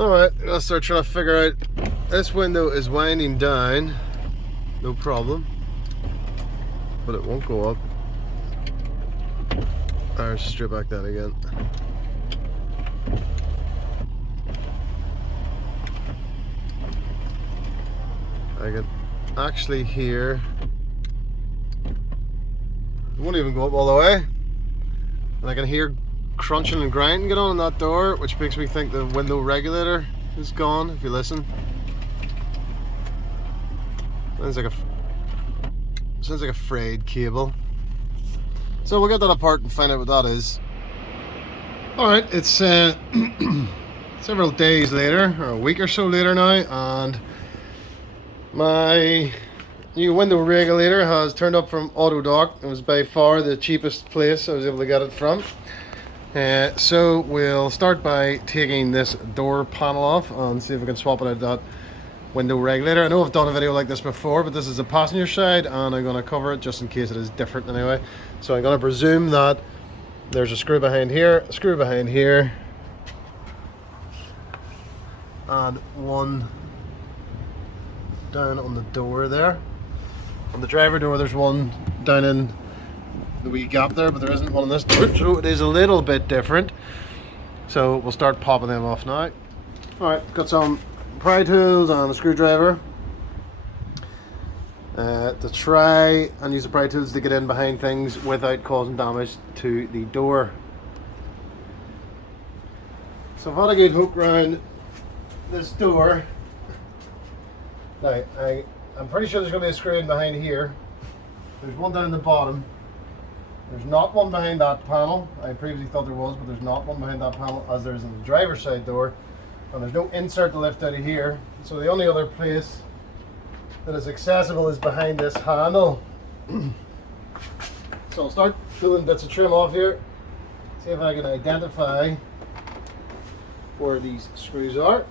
Alright, I'll start trying to figure out. This window is winding down, no problem, but it won't go up. I'll strip back that again. I can actually hear, it won't even go up all the way, and I can hear crunching and grinding get on that door, which makes me think the window regulator is gone. If you listen, sounds like a frayed cable. So we'll get that apart and find out what that is. Alright, it's several days later, or a week or so later now, and my new window regulator has turned up from Autodoc. It was by far the cheapest place I was able to get it from. So we'll start by taking this door panel off and see if we can swap it out that window regulator. I know I've done a video like this before, but this is the passenger side and I'm going to cover it just in case it is different anyway. So I'm going to presume that there's a screw behind here, a screw behind here, and one down on the door there. On the driver door there's one down in the wee gap there, but there isn't one on this door, so it is a little bit different. So we'll start popping them off now. Alright, got some pry tools and a screwdriver to try and use the pry tools to get in behind things without causing damage to the door. So I've had a good hook around this door. Now I'm pretty sure there's going to be a screw in behind here. There's one down in the bottom. There's not one behind that panel. I previously thought there was, but there's not one behind that panel as there is in the driver's side door. And there's no insert to lift out of here. So the only other place that is accessible is behind this handle. So I'll start pulling bits of trim off here. See if I can identify where these screws are.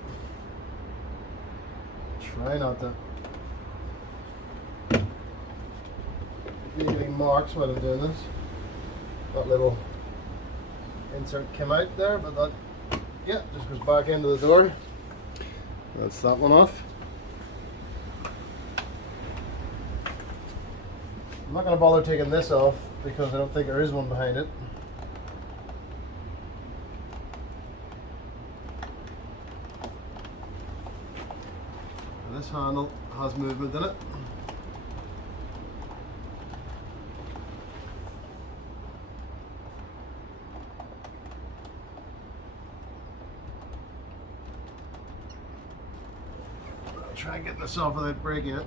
Try not to leave any marks while I'm doing this. That little insert came out there, but that, yeah, just goes back into the door. That's that one off. I'm not going to bother taking this off because I don't think there is one behind it. And this handle has movement in it. Try and get this off without breaking it.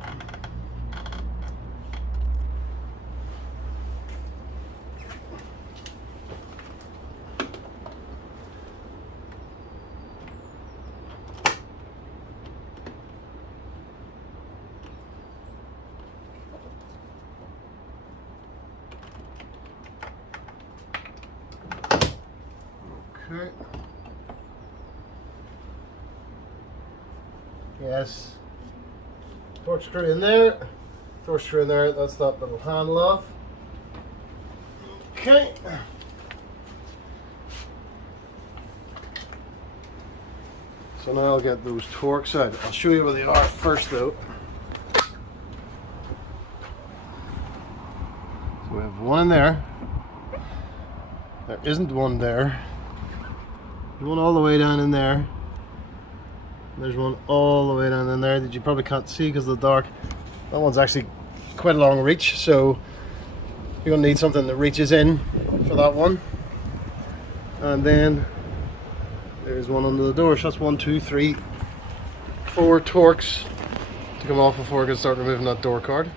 Okay. Yes. Torque screw in there, torque screw in there, that's that little handle off. Okay. So now I'll get those torques out. I'll show you where they are first though. So we have one in there. There isn't one there. There's one all the way down in there. There's one all the way down in there that you probably can't see because of the dark. That one's actually quite a long reach, so you're going to need something that reaches in for that one. And then there's one under the door, so that's 1, 2, 3, 4 torques to come off before I can start removing that door card.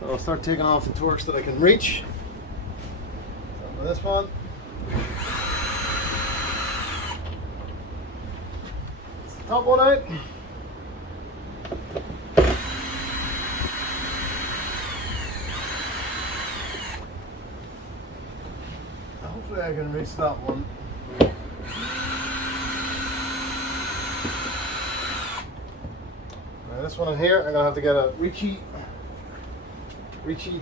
So I'll start taking off the torques that I can reach. Start with this one. Top one out. Hopefully I can reach that one. Now this one in here, I'm gonna have to get a reachy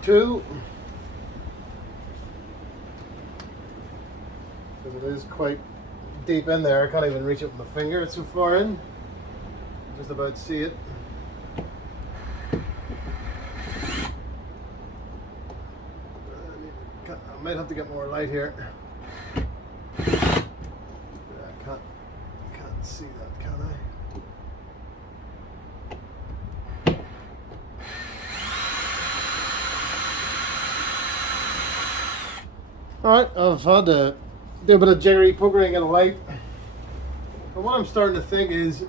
tool. Because it is quite deep in there. I can't even reach it with my finger. It's so far in. Just about see it. I might have to get more light here. I can't see that, can I? Alright, I've had to do a bit of jiggery pokery and get a light. And what I'm starting to think is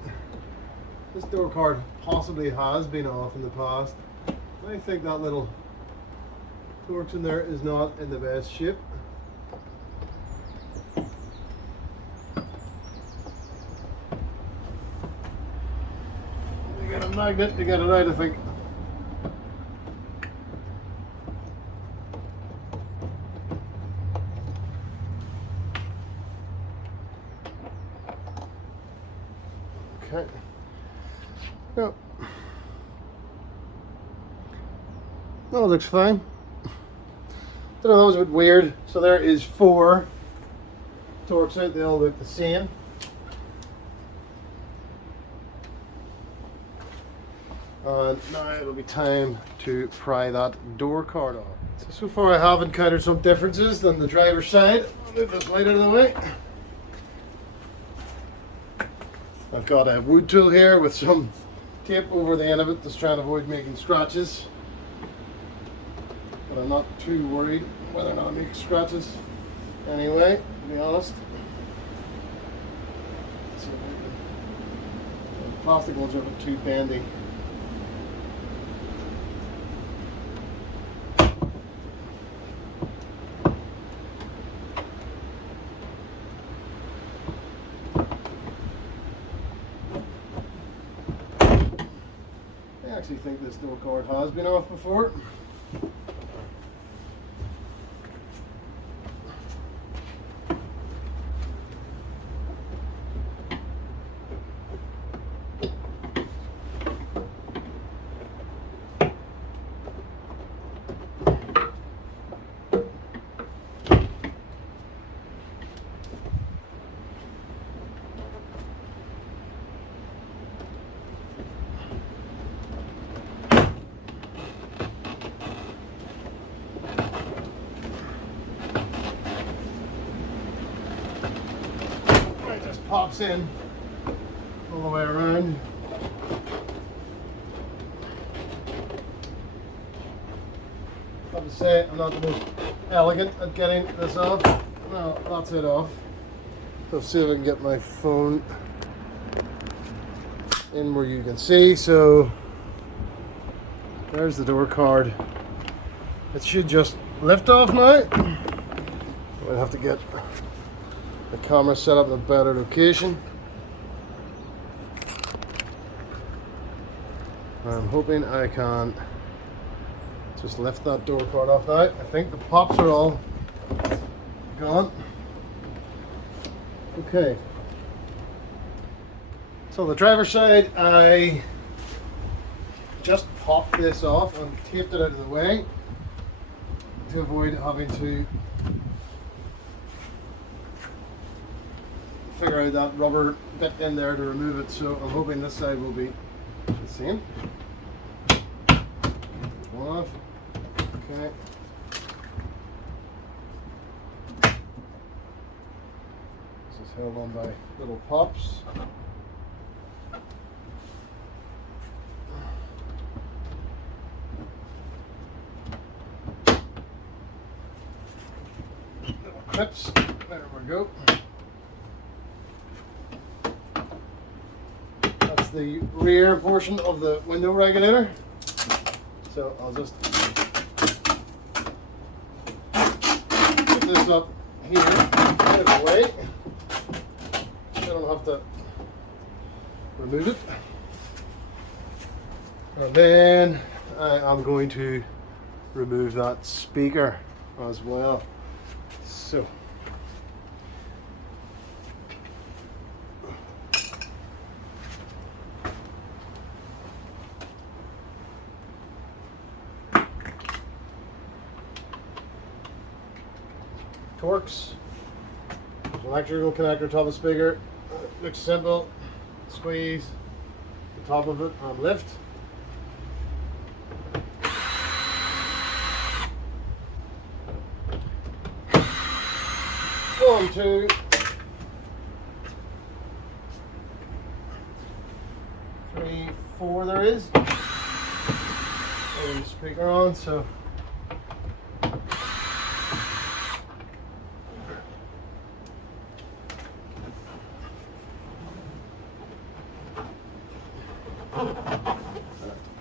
this door card possibly has been off in the past. I think that little Torx in there is not in the best shape. You get a magnet to get it out, I think. Okay. Yep. That looks fine. Don't know, that was a bit weird. So there is 4 Torx out, they all look the same. And now it'll be time to pry that door card off. So far I have encountered some differences than the driver's side. I'll move this light out of the way. I've got a wood tool here with some tape over the end of it that's trying to avoid making scratches. But I'm not too worried whether or not I make scratches. Anyway, to be honest. So the plastic ones are a bit too bendy. I actually think this door card has been off before. Pops in all the way around. I have to say, I'm not the most elegant at getting this off. No, that's it off. Let's see if I can get my phone in where you can see. So there's the door card. It should just lift off now. I'll have to get the camera set up in a better location. I'm hoping I can just lift that door card off now. I think the pops are all gone. Okay. So the driver's side, I just popped this off and taped it out of the way to avoid having to figure out that rubber bit in there to remove it. So I'm hoping this side will be the same. One off. Okay. This is held on by little pops. Little clips. There we go. That's the rear portion of the window regulator. So I'll just put this up here, out of the way. I don't have to remove it. And then I am going to remove that speaker as well. So Torx, electrical connector, top of speaker. Looks simple. Squeeze the top of it and lift. One, two, three, four. There is. And the speaker on, so.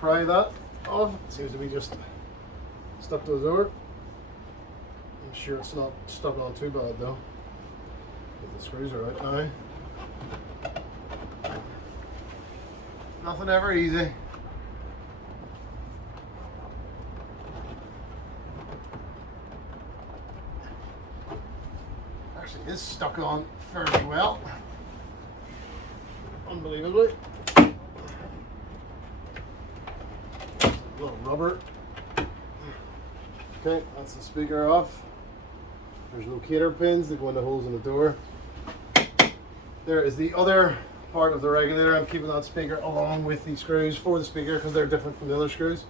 Pry that off. It seems to be just stuck to the door. I'm sure it's not stuck on too bad though. The screws are out now. Nothing ever easy. Actually, is stuck on fairly well. Unbelievably. Little rubber. Okay, that's the speaker off. There's locator pins that go into holes in the door. There is the other part of the regulator. I'm keeping that speaker along with the screws for the speaker because they're different from the other screws.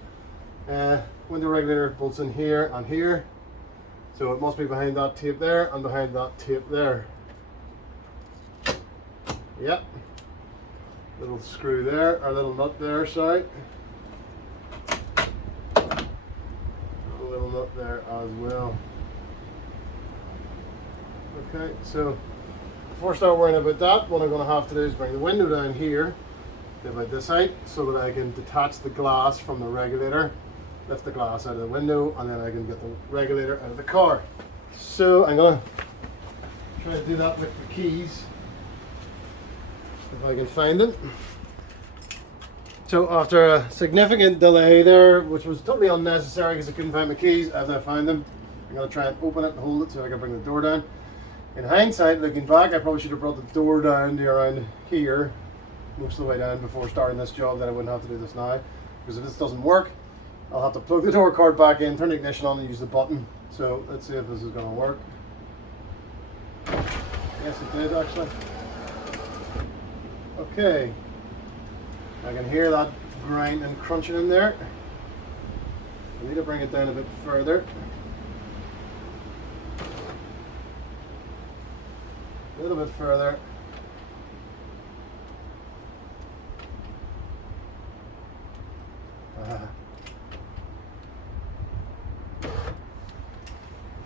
Window regulator bolts in here and here. So it must be behind that tape there and behind that tape there. Yep. Little screw there, or little nut there, sorry. Little nut there as well. Okay, so before I start worrying about that, what I'm going to have to do is bring the window down here to about this height so that I can detach the glass from the regulator, lift the glass out of the window, and then I can get the regulator out of the car. So I'm going to try to do that with the keys if I can find them. So after a significant delay there, which was totally unnecessary because I couldn't find my keys, as I found them, I'm going to try and open it and hold it so I can bring the door down. In hindsight, looking back, I probably should have brought the door down to around here, most of the way down before starting this job, then I wouldn't have to do this now. Because if this doesn't work, I'll have to plug the door card back in, turn the ignition on and use the button. So let's see if this is going to work. Yes, it did actually. Okay. I can hear that grind and crunching in there. I need to bring it down a bit further. A little bit further.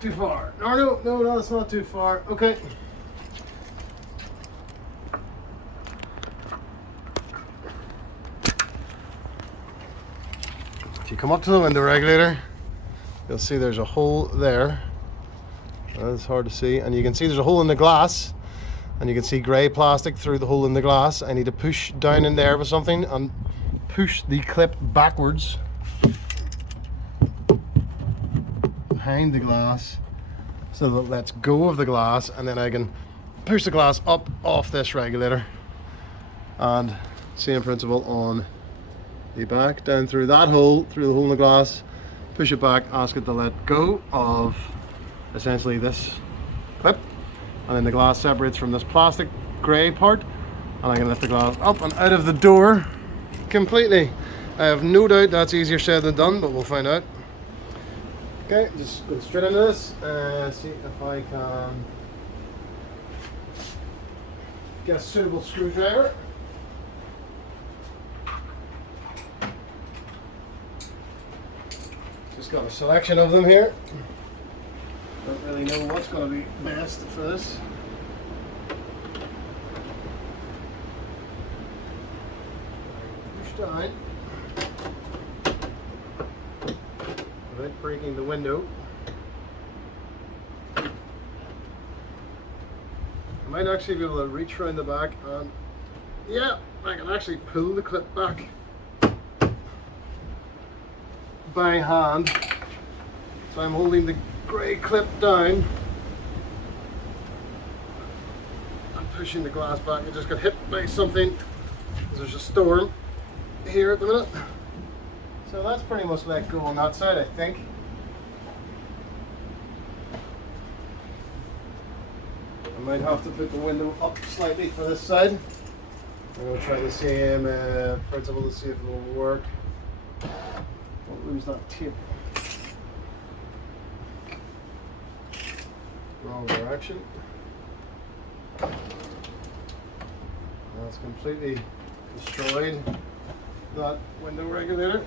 Too far. No, that's not too far. Okay. If you come up to the window regulator, you'll see there's a hole there. That's hard to see, and you can see there's a hole in the glass, and you can see grey plastic through the hole in the glass. I need to push down in there with something and push the clip backwards behind the glass so that it lets go of the glass, and then I can push the glass up off this regulator, and same principle on the back, down through that hole, through the hole in the glass, push it back, ask it to let go of essentially this clip, and then the glass separates from this plastic grey part, and I can lift the glass up and out of the door completely. I have no doubt that's easier said than done, but we'll find out. Okay, just go straight into this and see if I can get a suitable screwdriver. Just got a selection of them here. Don't really know what's going to be best for this. Push down without breaking the window. I might actually be able to reach around the back, and yeah, I can actually pull the clip back by hand. So I'm holding the grey clip down and pushing the glass back. It just got hit by something. There's a storm here at the minute. So that's pretty much let go on that side, I think. I might have to put the window up slightly for this side. I'm going to try the same principle to see if it will work. Don't lose that tape. Wrong direction. That's completely destroyed that window regulator.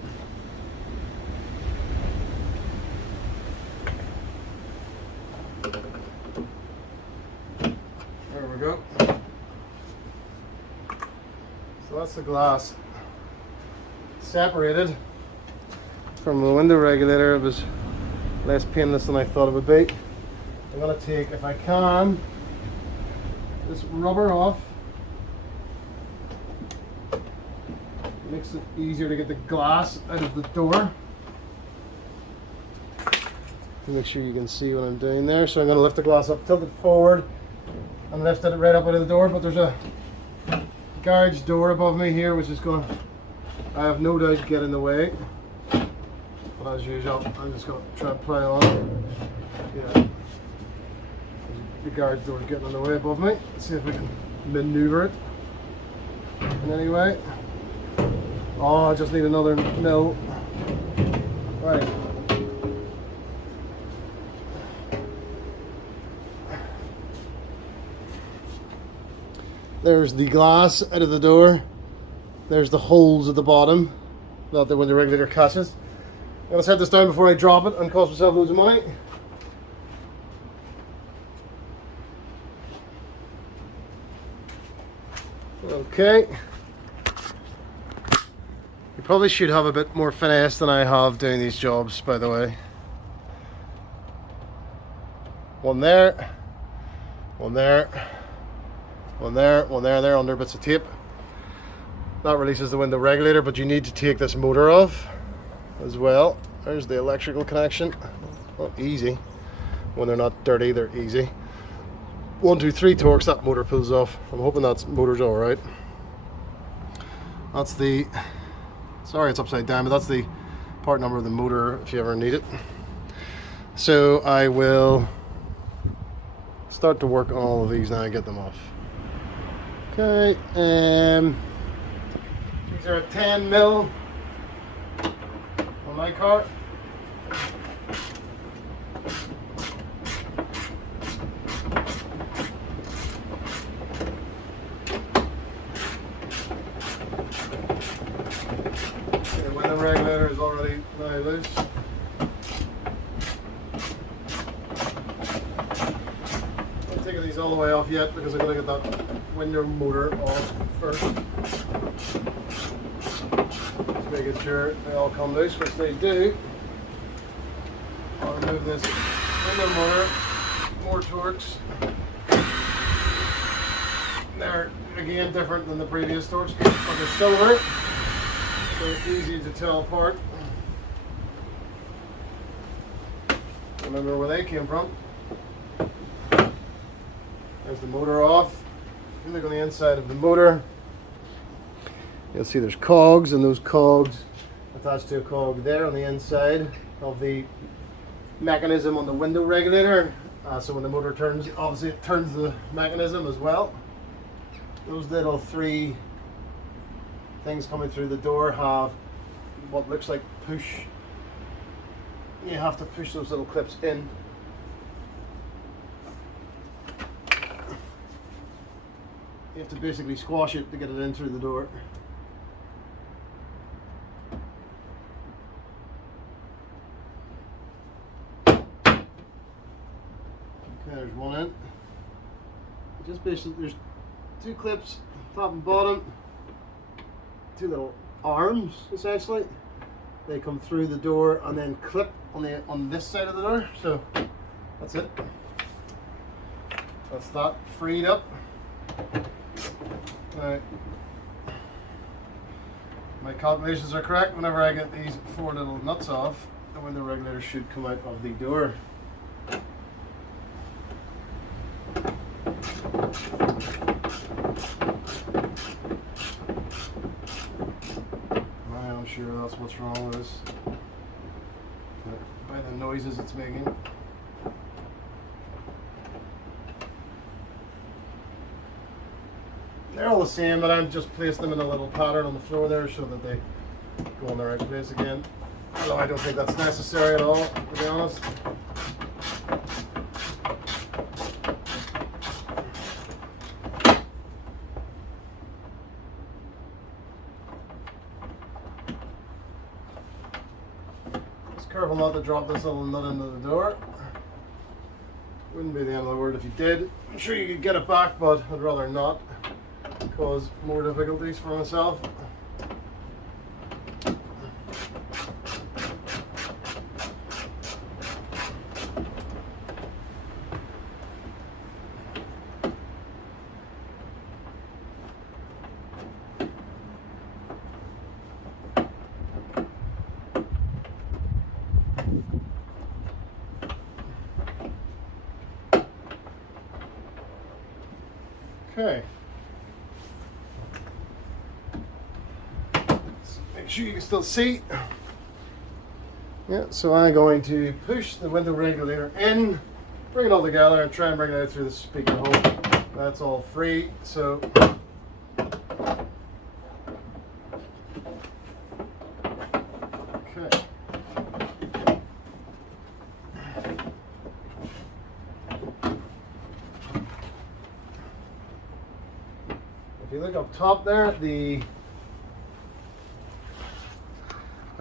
There we go. So that's the glass separated from the window regulator. It was less painless than I thought it would be. I'm going to take, if I can, this rubber off. Makes it easier to get the glass out of the door. Make sure you can see what I'm doing there. So I'm going to lift the glass up, tilt it forward, and lift it right up out of the door. But there's a garage door above me here, which is going to, I have no doubt, get in the way. But as usual, I'm just going to try and pry on. Yeah. The garage door is getting in the way above me. Let's see if we can maneuver it in any way. Oh, I just need another mill. Right. There's the glass out of the door. There's the holes at the bottom that the window regulator catches. I'm going to set this down before I drop it and cost myself loads of money. Okay. You probably should have a bit more finesse than I have doing these jobs, by the way. One there, one there, one there, one there, there, under bits of tape. That releases the window regulator, but you need to take this motor off as well. There's the electrical connection. Not easy. When they're not dirty, they're easy. 1, 2, 3 torques, that motor pulls off. I'm hoping that motor's alright. That's the, sorry it's upside down, but that's the part number of the motor if you ever need it. So I will start to work on all of these now and get them off. Okay, these are a 10 mil on my car. The regulator is already now loose. I'm not taking these all the way off yet because I'm going to get that window motor off first. Just making sure they all come loose, which they do. I'll remove this window motor, more torques. They're again different than the previous torques, but they're silver. So it's easy to tell apart. Remember where they came from. There's the motor off. If you look on the inside of the motor, you'll see there's cogs, and those cogs attached to a cog there on the inside of the mechanism on the window regulator. So when the motor turns, obviously it turns the mechanism as well. Those little 3 things coming through the door have what looks like push. You have to push those little clips in. You have to basically squash it to get it in through the door. Okay, there's one in. Just basically, there's 2 clips, top and bottom. 2 little arms, essentially. They come through the door and then clip on this side of the door. So that's it. That's that freed up. Now, my calculations are correct. Whenever I get these 4 little nuts off, the window regulator should come out of the door. I'm sure that's what's wrong with this. By the noises it's making. all the same, but I'm just placing them in a little pattern on the floor there so that they go in the right place again. Although I don't think that's necessary at all, to be honest. Just careful not to drop this little nut into the door. Wouldn't be the end of the world if you did. I'm sure you could get it back, but I'd rather not cause more difficulties for myself. Okay. Let's make sure you can still see. Yeah, so I'm going to push the window regulator in, bring it all together, and try and bring it out through the speaker hole. That's all free, so okay. If you look up top there, the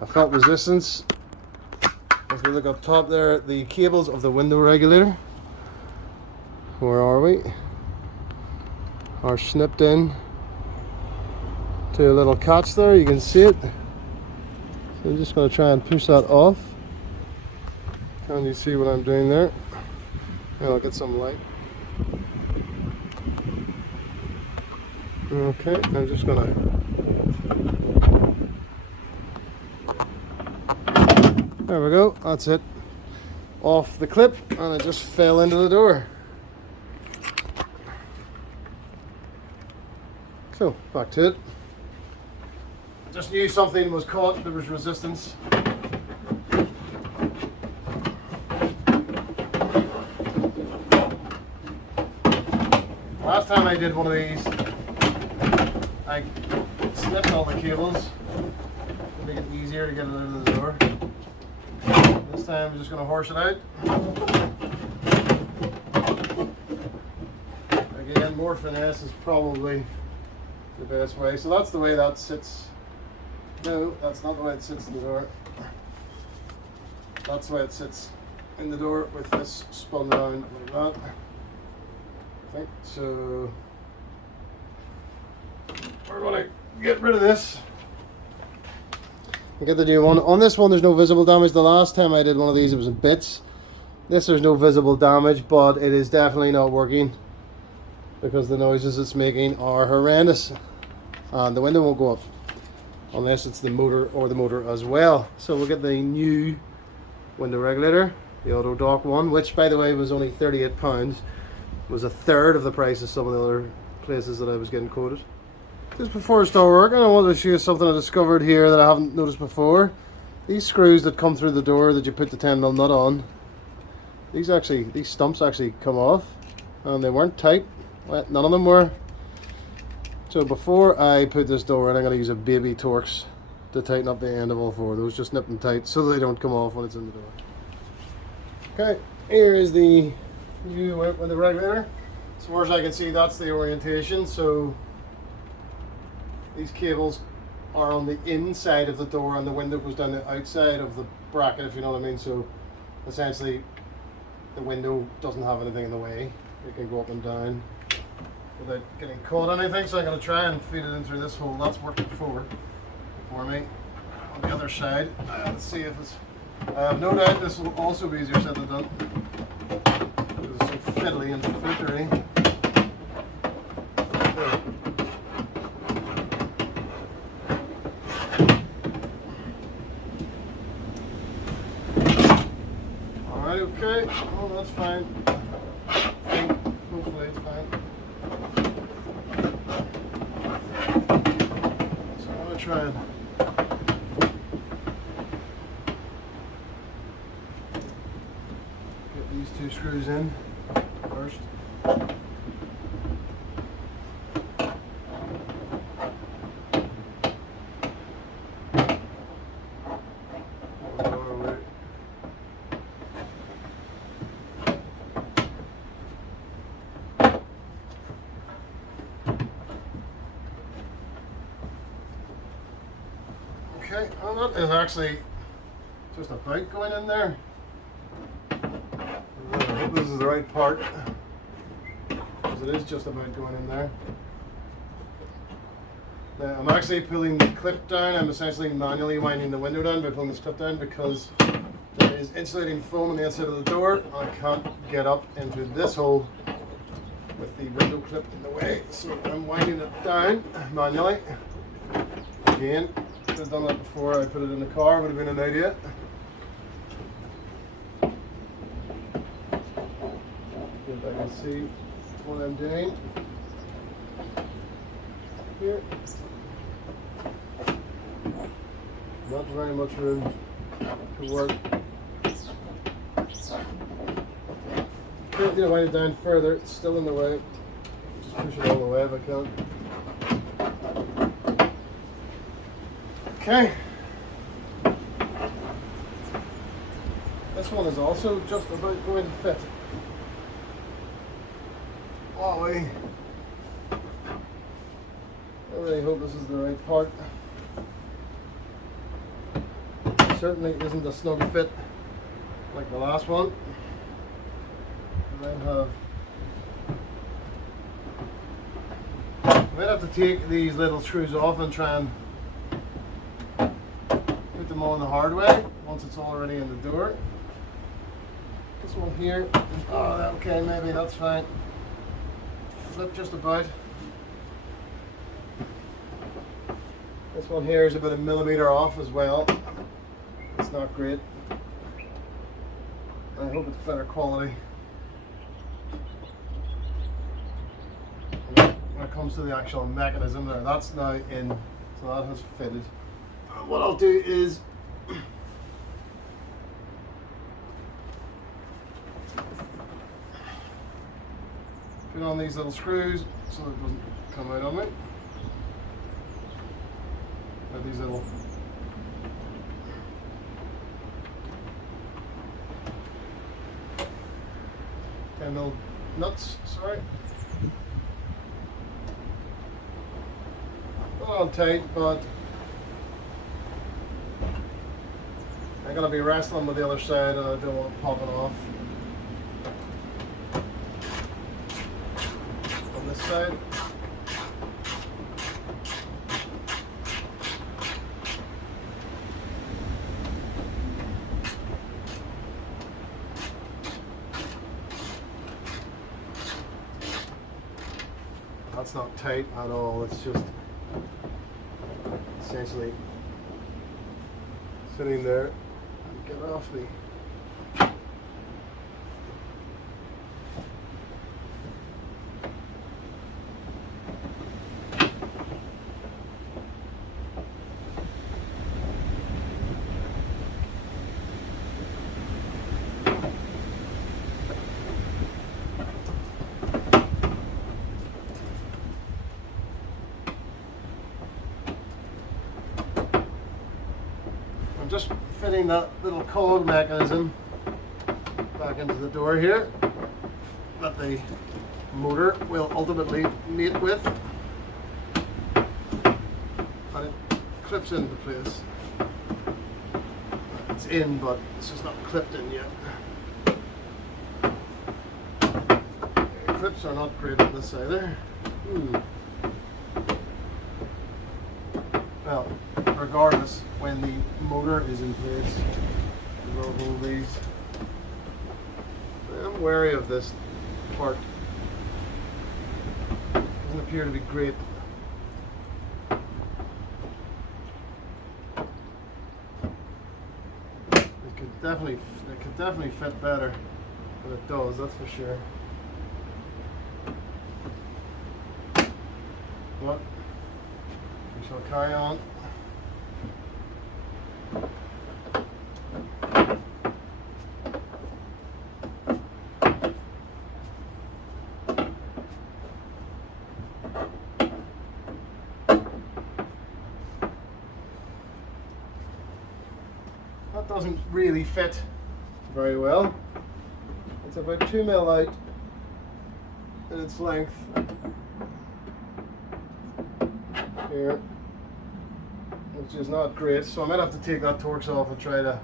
felt resistance. If you look up top there, the cables of the window regulator, where are we? Are snipped in to a little catch there. You can see it. So I'm just going to try and push that off. Can you see what I'm doing there? Yeah, I'll get some light. Okay, I'm just gonna. There we go, that's it. Off the clip, and it just fell into the door. So, back to it. Just knew something was caught, there was resistance. Last time I did one of these, I snipped all the cables to make it easier to get it out of the door. This time I'm just going to horse it out. Again, more finesse is probably the best way. So that's the way that sits. No, that's not the way it sits in the door. That's the way it sits in the door with this spun around like that. I think so. We're going to get rid of this and get the new one. On this one there's no visible damage. The last time I did one of these it was in bits. This there's no visible damage, but it is definitely not working because the noises it's making are horrendous, and the window won't go up unless it's the motor or the motor as well. So we'll get the new window regulator, the Auto Dock one, which by the way was only £38. Was a third of the price of some of the other places that I was getting quoted. Just before I start working, I wanted to show you something I discovered here that I haven't noticed before. These screws that come through the door that you put the 10mm nut on, these stumps actually come off, and they weren't tight. Well, none of them were. So before I put this door in, I'm going to use a baby Torx to tighten up the end of all four of those. Just nip them tight so they don't come off when it's in the door. Okay, here is the new window regulator. As far as I can see, that's the orientation. So these cables are on the inside of the door, and the window goes down the outside of the bracket, if you know what I mean. So essentially the window doesn't have anything in the way. It can go up and down without getting caught on anything. So I'm going to try and feed it in through this hole. That's worked before for me. On the other side, let's see if it's... I have no doubt this will also be easier said than done. It's so fiddly and flittery. Alright, okay. Oh, that's fine. Hopefully it's fine. So I'm going to try and these two screws in first. Okay, well, that is actually just about going in there. I hope this is the right part, because it is just about going in there. Now, I'm actually pulling the clip down. I'm essentially manually winding the window down by pulling this clip down because there is insulating foam on the inside of the door. I can't get up into this hole with the window clip in the way, so I'm winding it down manually. Again, if I'd done that before I put it in the car, would have been an idea. If I can see what I'm doing here. Not very much room to work. Can't get it wind it down further, it's still in the way. Just push it all the way if I can. Okay. This one is also just about going to fit. Wowee. I really hope this is the right part. Certainly isn't a snug fit like the last one. I might have to take these little screws off and try and put them on the hard way once it's already in the door. This one here, oh, okay, maybe that's fine. Flip just about. This one here is about 1 millimeter off as well. It's not great. I hope it's better quality. When it comes to the actual mechanism there, that's now in, so that has fitted. What I'll do is put on these little screws so it doesn't come out on me. These little 10mm nuts, sorry. A little tight, but I'm going to be wrestling with the other side and I don't want it popping off. On this side. That's not tight at all, it's just essentially sitting there and get off me. Just fitting that little cog mechanism back into the door here that the motor will ultimately mate with, and it clips into place. It's in, but it's just not clipped in yet. The clips are not great on this either. Well, regardless, when the motor is in place, we will hold these. I'm wary of this part. Doesn't appear to be great. It could definitely fit better than it does, that's for sure. But we shall carry on. That doesn't really fit very well. It's about 2mm out in its length here. which is not great. So I might have to take that Torx off and try to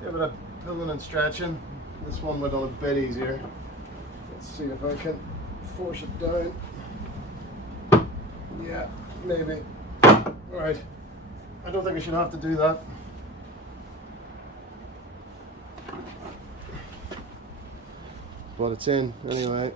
do a bit of pulling and stretching. This one went on a bit easier. Let's see if I can force it down. Yeah, maybe. Right. I don't think I should have to do that. But it's in anyway.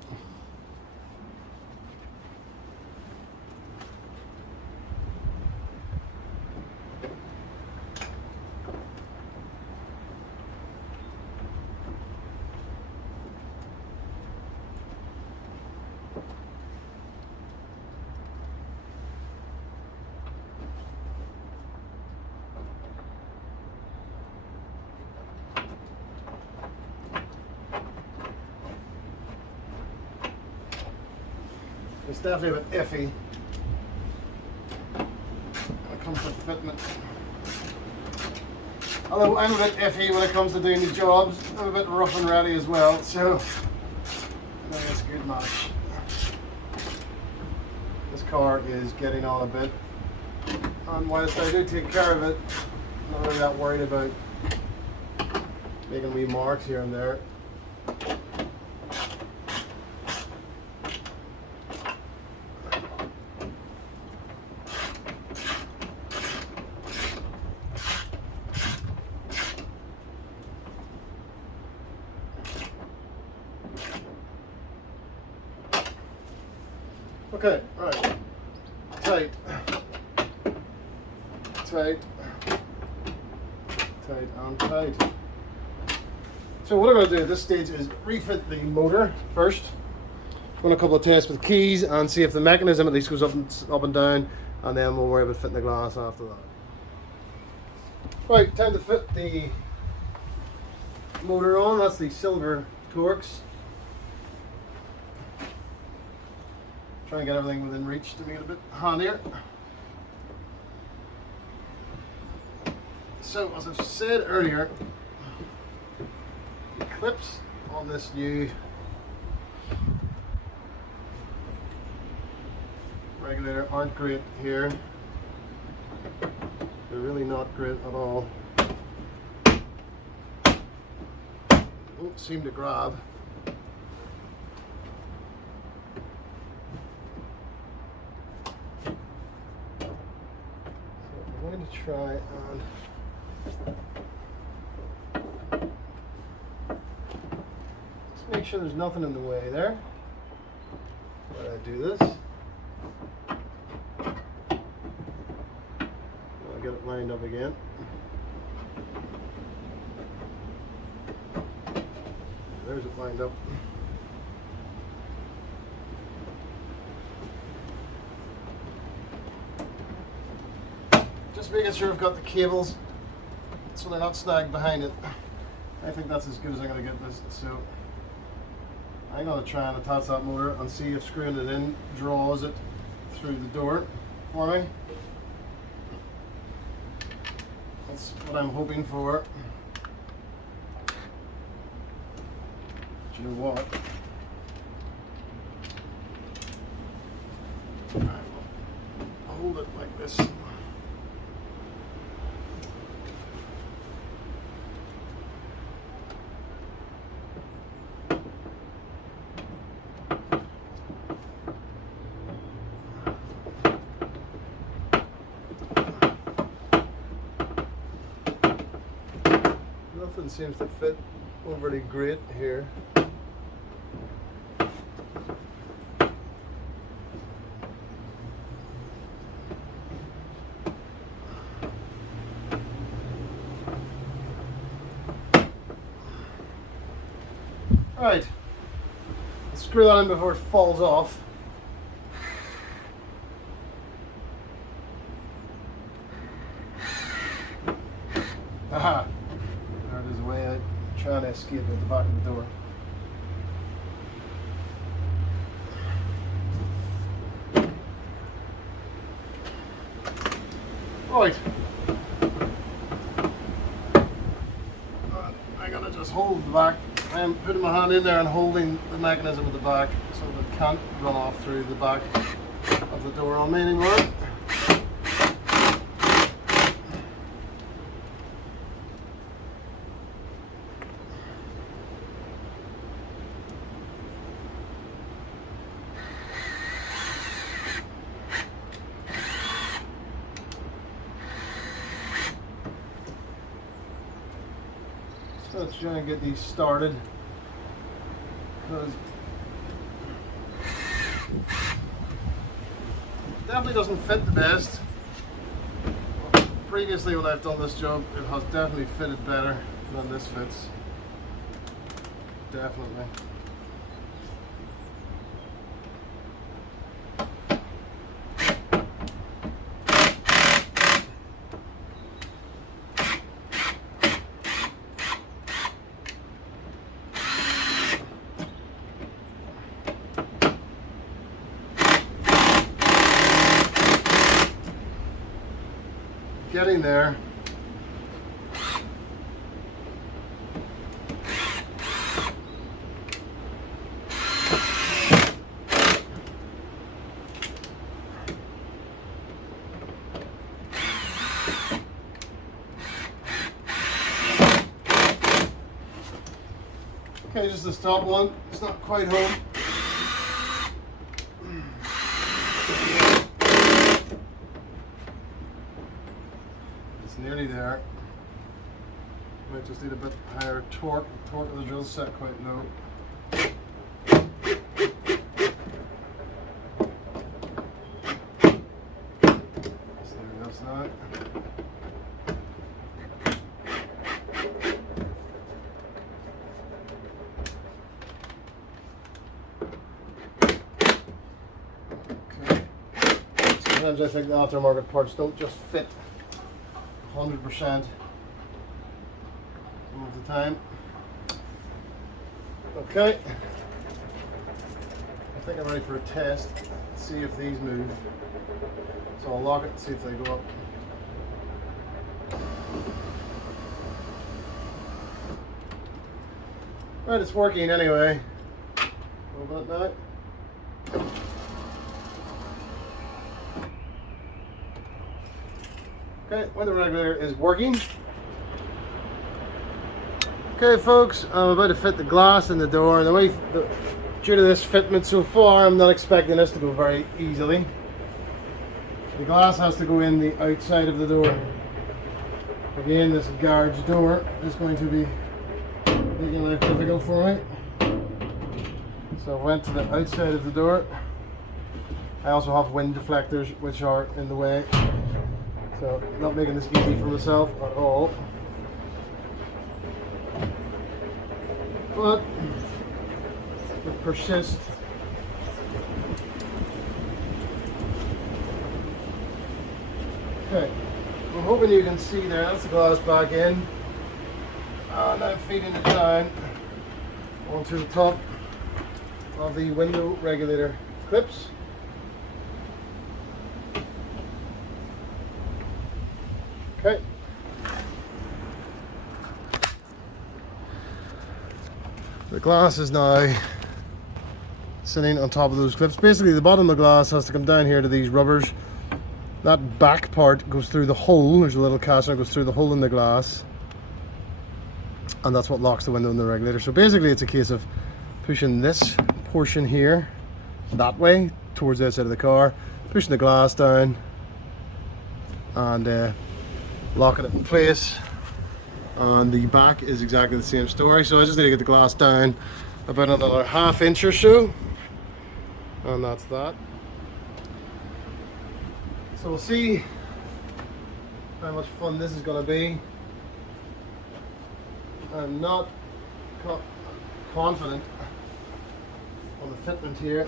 It's definitely a bit iffy when it comes to fitting it. Although I'm a bit iffy when it comes to doing the jobs, I'm a bit rough and ready as well, so I think it's a good match. This car is getting on a bit, and whilst I do take care of it, I'm not really that worried about making wee marks here and there. Okay, right, tight, tight, tight and tight. So what I'm going to do at this stage is refit the motor first. Run a couple of tests with keys and see if the mechanism at least goes up and down, and then we'll worry about fitting the glass after that. Right, time to fit the motor on. That's the silver Torx. Try and get everything within reach to make it a bit handier. So, as I've said earlier, the clips on this new regulator aren't great here. They're really not great at all. Don't seem to grab. I'm going to try and just make sure there's nothing in the way there when I do this. I'll get it lined up again. There's it lined up. Just making sure I've got the cables so they're not snagged behind it. I think that's as good as I'm going to get this. So I'm going to try and attach that motor and see if screwing it in draws it through the door for me. That's what I'm hoping for. Do you know what? I'll hold it like this. Nothing seems to fit overly great here. Right, let's screw that in before it falls off. Aha! There it is, a way out, trying to escape at the back of the door. Right. I'm gonna just hold the back. I'm putting my hand in there and holding the mechanism at the back so that it can't run off through the back of the door on me anymore. Let's try and get these started, because it definitely doesn't fit the best. Previously when I've done this job, it has definitely fitted better than this fits. Definitely. Getting there. Okay, just the top one. It's not quite home. Nearly there. Might just need a bit higher torque. The torque of the drill set quite low. So that's that. Okay. Sometimes I think the aftermarket parts don't just fit 100% of the time. Okay, I think I'm ready for a test. Let's see if these move. So I'll lock it and see if they go up. Right, it's working anyway. Hold that now. Okay, window regulator is working. Okay folks, I'm about to fit the glass in the door, and due to this fitment so far, I'm not expecting this to go very easily. The glass has to go in the outside of the door. Again, this garage door is going to be making life difficult for me. So I went to the outside of the door. I also have wind deflectors which are in the way. So, not making this easy for myself at all. But, it persists. Okay, I'm hoping you can see there, that's the glass back in. And I'm feeding it down onto the top of the window regulator clips. Okay. The glass is now sitting on top of those clips. Basically, the bottom of the glass has to come down here to these rubbers. That back part goes through the hole. There's a little catch that goes through the hole in the glass. And that's what locks the window and the regulator. So basically, it's a case of pushing this portion here that way towards the outside of the car, pushing the glass down, and locking it in place. And the back is exactly the same story. So I just need to get the glass down about another ½ inch or so, and that's that. So we'll see how much fun this is going to be. I'm not confident on the fitment here.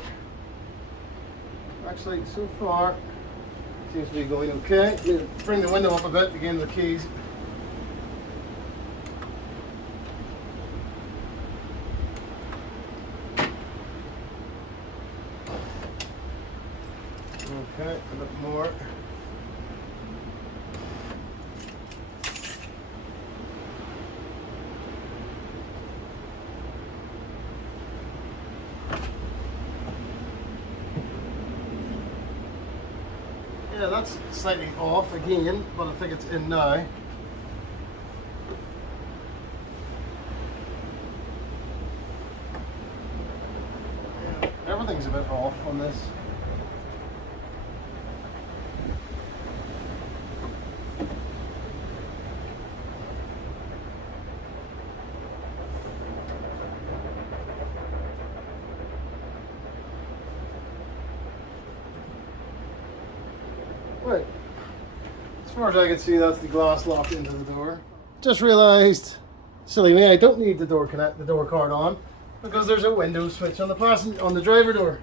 Actually, so far seems to be going okay. Bring the window up a bit to gain the keys. Okay, a bit more. Yeah, that's slightly off again, but I think it's in now. Yeah, everything's a bit off on this. Right. As far as I can see, that's the glass lock into the door. Just realised, silly me, I don't need the door card on because there's a window switch on the driver door.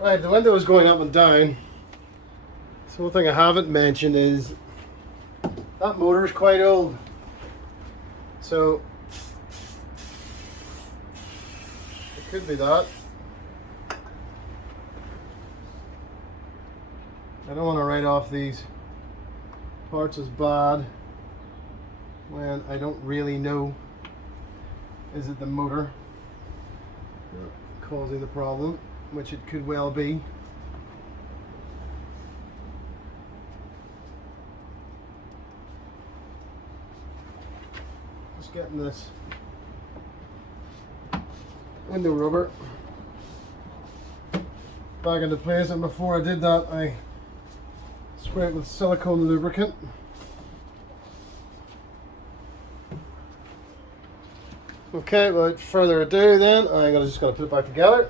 Right, the window is going up and down. So one thing I haven't mentioned is that motor is quite old. So it could be that. I don't want to write off these parts as bad when I don't really know, is it the motor causing the problem, which it could well be. Just getting this window rubber back into place, and before I did that I sprayed it with silicone lubricant. Okay, without further ado then, I'm just going to put it back together.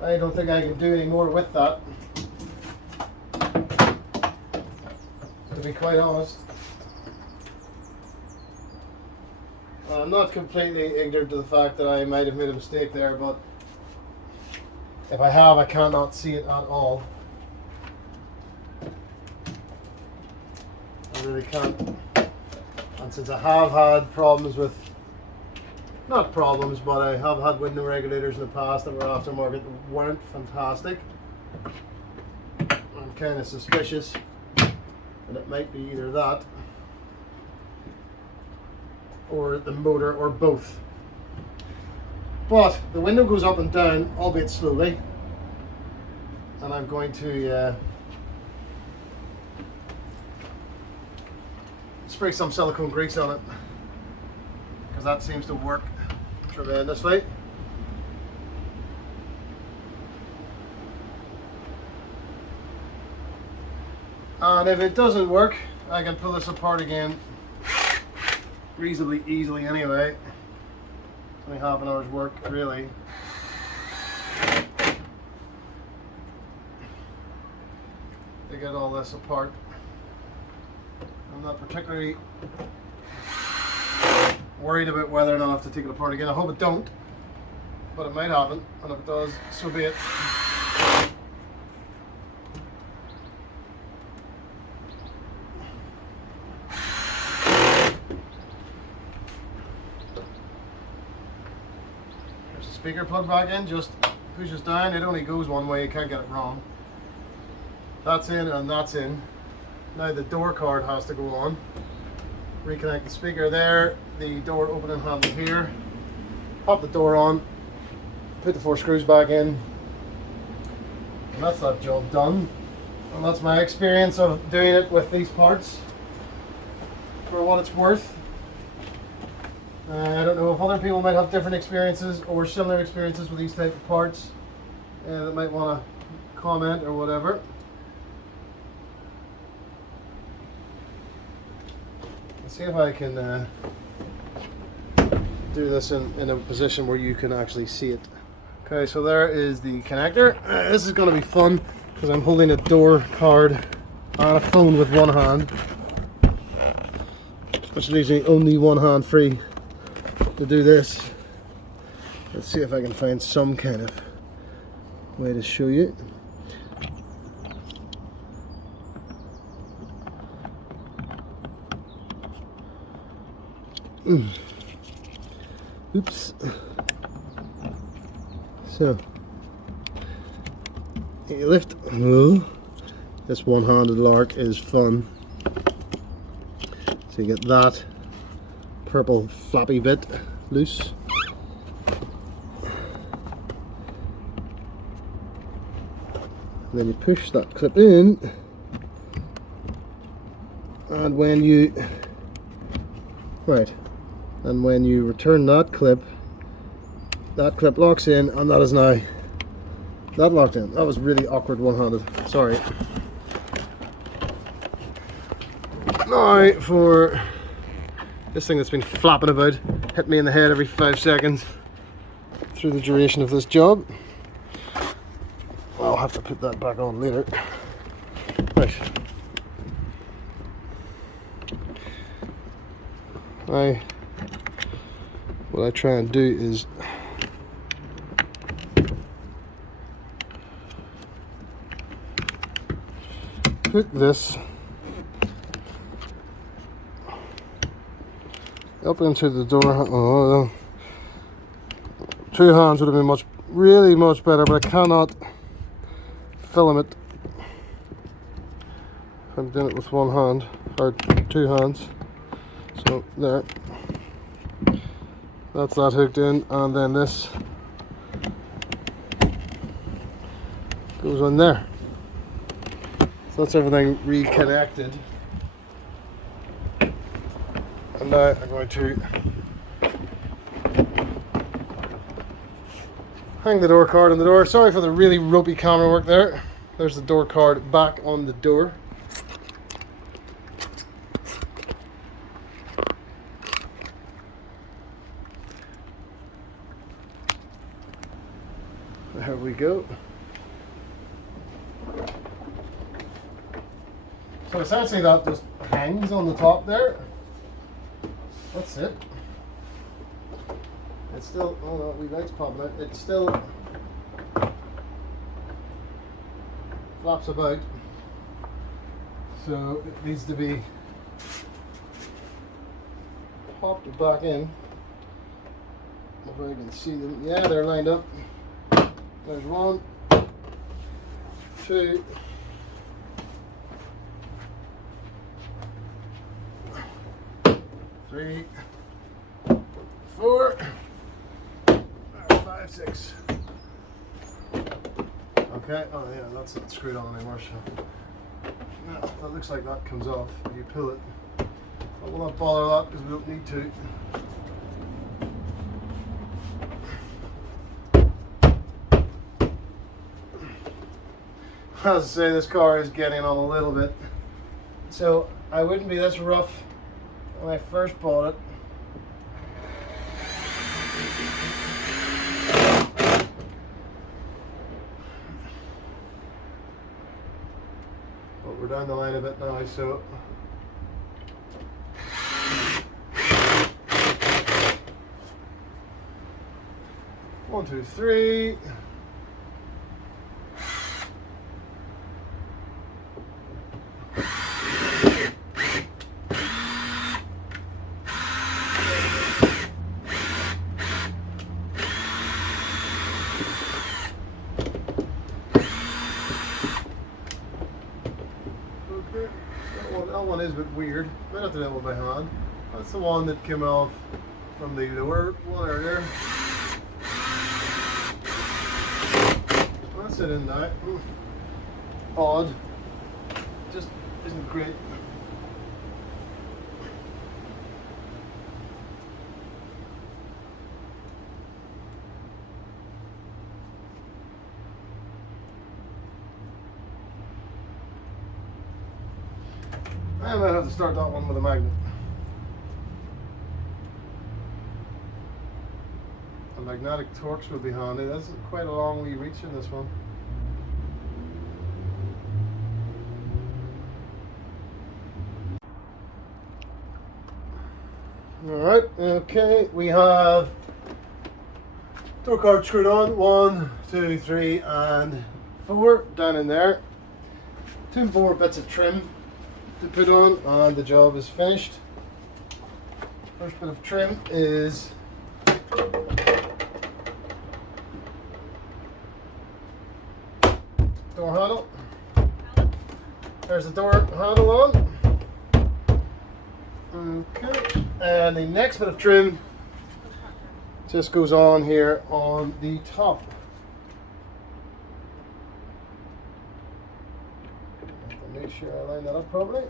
I don't think I can do any more with that, to be quite honest. I'm not completely ignorant to the fact that I might have made a mistake there, but if I have, I cannot see it at all. I really can't. And since I have had problems with, not problems, but I have had window regulators in the past that were aftermarket that weren't fantastic, I'm kind of suspicious that it might be either that or the motor, or both. But the window goes up and down, albeit slowly, and I'm going to spray some silicone grease on it, because that seems to work tremendously. And if it doesn't work, I can pull this apart again reasonably easily anyway. It's only half an hour's work, really. To get all this apart. I'm not particularly worried about whether or not I have to take it apart again. I hope it don't, but it might happen, and if it does, so be it. There's the speaker plug back in, just pushes down. It only goes one way, you can't get it wrong. That's in and that's in. Now the door card has to go on. Reconnect the speaker there, the door opening handle here, pop the door on, put the 4 screws back in, and that's that job done. And that's my experience of doing it with these parts, for what it's worth. I don't know if other people might have different experiences or similar experiences with these type of parts that might want to comment or whatever. See if I can do this in a position where you can actually see it. Okay, so there is the connector. This is going to be fun because I'm holding a door card and a phone with one hand, which leaves me only one hand free to do this. Let's see if I can find some kind of way to show you. Oops. So you lift. Oh, this one-handed lark is fun. So you get that purple flappy bit loose. And then you push that clip in, and when you when you return that clip locks in, and that is now That locked in. That was really awkward one-handed. Sorry. Now for this thing that's been flapping about, hit me in the head every 5 seconds through the duration of this job. I'll have to put that back on later. Right. What I try and do is hook this up into the door. Oh, 2 hands would have been really much better, but I cannot film it if I'm doing it with 1 hand or 2 hands. So there, that's that hooked in, and then this goes on there. So that's everything reconnected. And now I'm going to hang the door card on the door. Sorry for the really ropey camera work there. There's the door card back on the door. There we go. So essentially that just hangs on the top there. That's it. It's still, oh no, we light's popping out. It still flaps about. So it needs to be popped back in. If I can see them. Yeah, they're lined up. There's 1, 2, 3, 4, 5, 6. Okay, oh yeah, that's not screwed on anymore, so yeah, that looks like that comes off if you pull it. But we'll not bother that because we don't need to. As I say, this car is getting on a little bit, so I wouldn't be this rough when I first bought it. But we're down the line a bit now, so one, two, three. That one is a bit weird. Might have to do that one by hand. That's the one that came off from the lower one earlier. That's it in now. Odd. Just isn't great. I might have to start that one with a magnet. A magnetic Torx would be handy. That's quite a long wee reach in this one. Alright, okay, we have door card screwed on. 1, 2, 3, and 4 down in there. 2 more bits of trim to put on, and the job is finished. First bit of trim is door handle. There's the door handle on. Okay, and the next bit of trim just goes on here on the top. Make sure I line that up properly.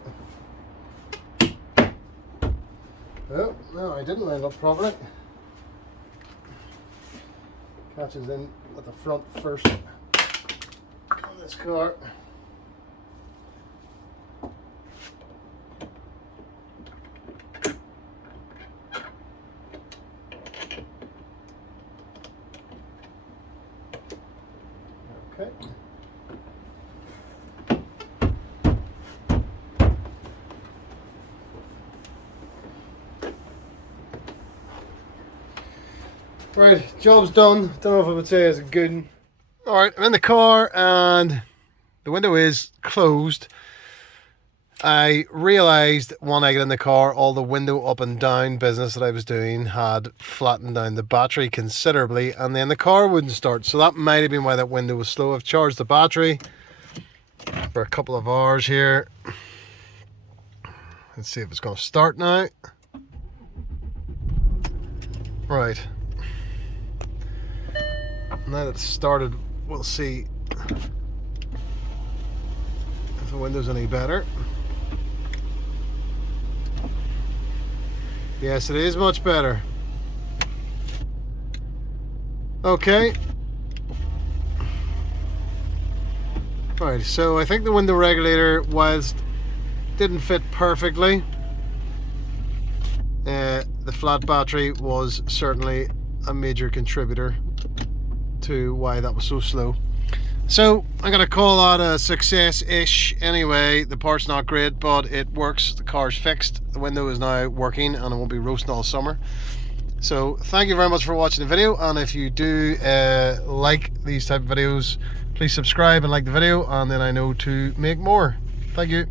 Oh, no, I didn't line it up properly. Catches in at the front first. this car. Okay. Right, job's done. Don't know if I would say it's a good one. Alright, I'm in the car and the window is closed. I realised when I got in the car, all the window up and down business that I was doing had flattened down the battery considerably, and then the car wouldn't start. So that might have been why that window was slow. I've charged the battery for a couple of hours here. Let's see if it's going to start now. Right. Now that it's started, we'll see if the window's any better. Yes, it is much better. Okay. Right, so I think the window regulator, whilst didn't fit perfectly, the flat battery was certainly a major contributor to why that was so slow. So I'm gonna call that a success-ish. Anyway, the part's not great, but it works. The car's fixed. The window is now working, and it won't be roasting all summer. So thank you very much for watching the video, and if you do like these type of videos, please subscribe and like the video, and then I know to make more. Thank you.